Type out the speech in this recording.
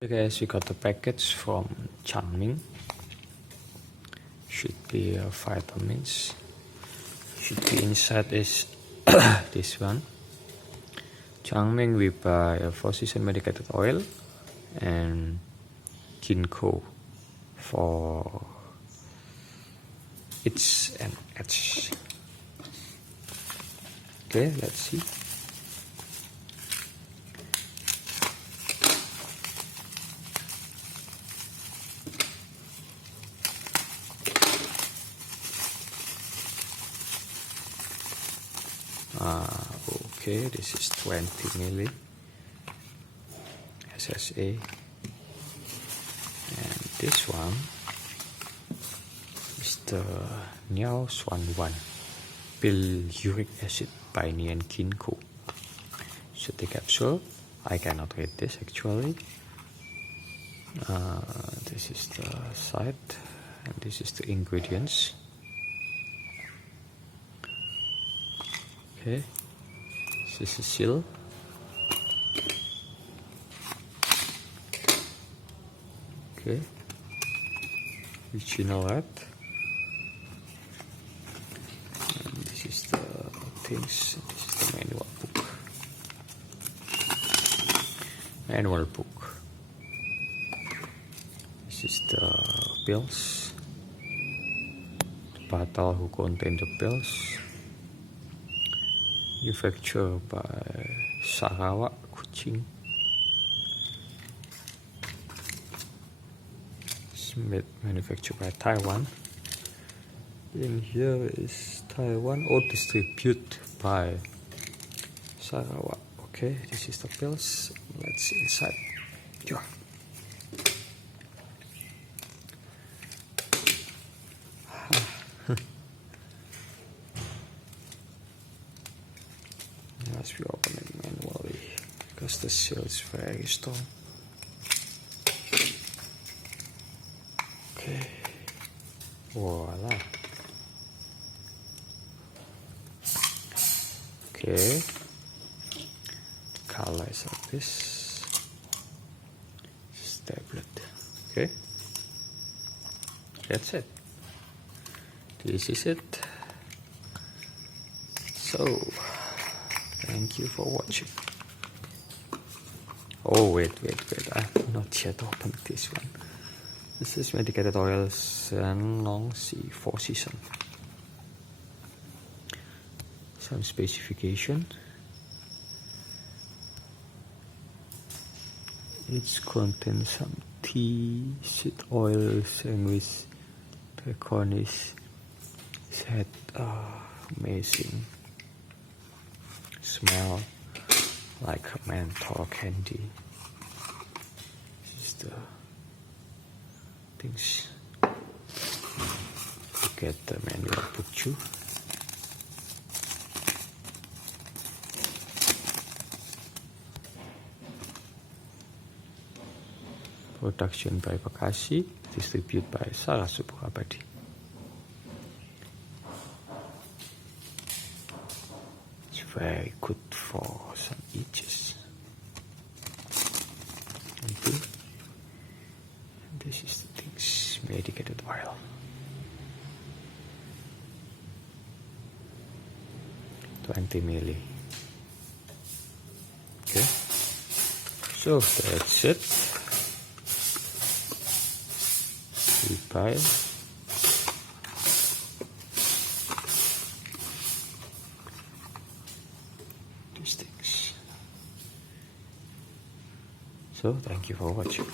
Okay guys, we got the package from Changming. Should be vitamins. Should be inside is this one. Changming, we buy a 4 season medicated oil and ginkgo for its and edge. Okay, let's see. Okay, this is 20 milli SSA, and this one is the niao suan 1 pill uric acid Bainian ginkgo. So the capsule, I cannot read this actually. This is the side, and this is the ingredients. Okay, this is a seal. Okay, original art. And this is the things. This is the manual book. Manual book. This is the pills. The bottle who contain the pills. Manufactured by Sarawak, Kuching. It's manufactured by Taiwan. In here is Taiwan, or distributed by Sarawak. Okay, this is the pills. Let's see inside. Yeah. As we open it manually because the seal is very strong. Okay, voila. Okay, the color is like this. This tablet. Okay, that's it. This is it. So thank you for watching. Oh wait, I have not yet opened this one. This is medicated oil Sanguis 4 season. Some specification. It contains some tea, seed oil, Sanguis, Draconis. It's had amazing smell like a menthol candy. This is the things. You get the manual picture. Production by Bekasi, distributed by Sarasubabadi. Very good for some itches. And this is the things, medicated oil. $20 milli. Okay, so that's it. We buy. So thank you for watching.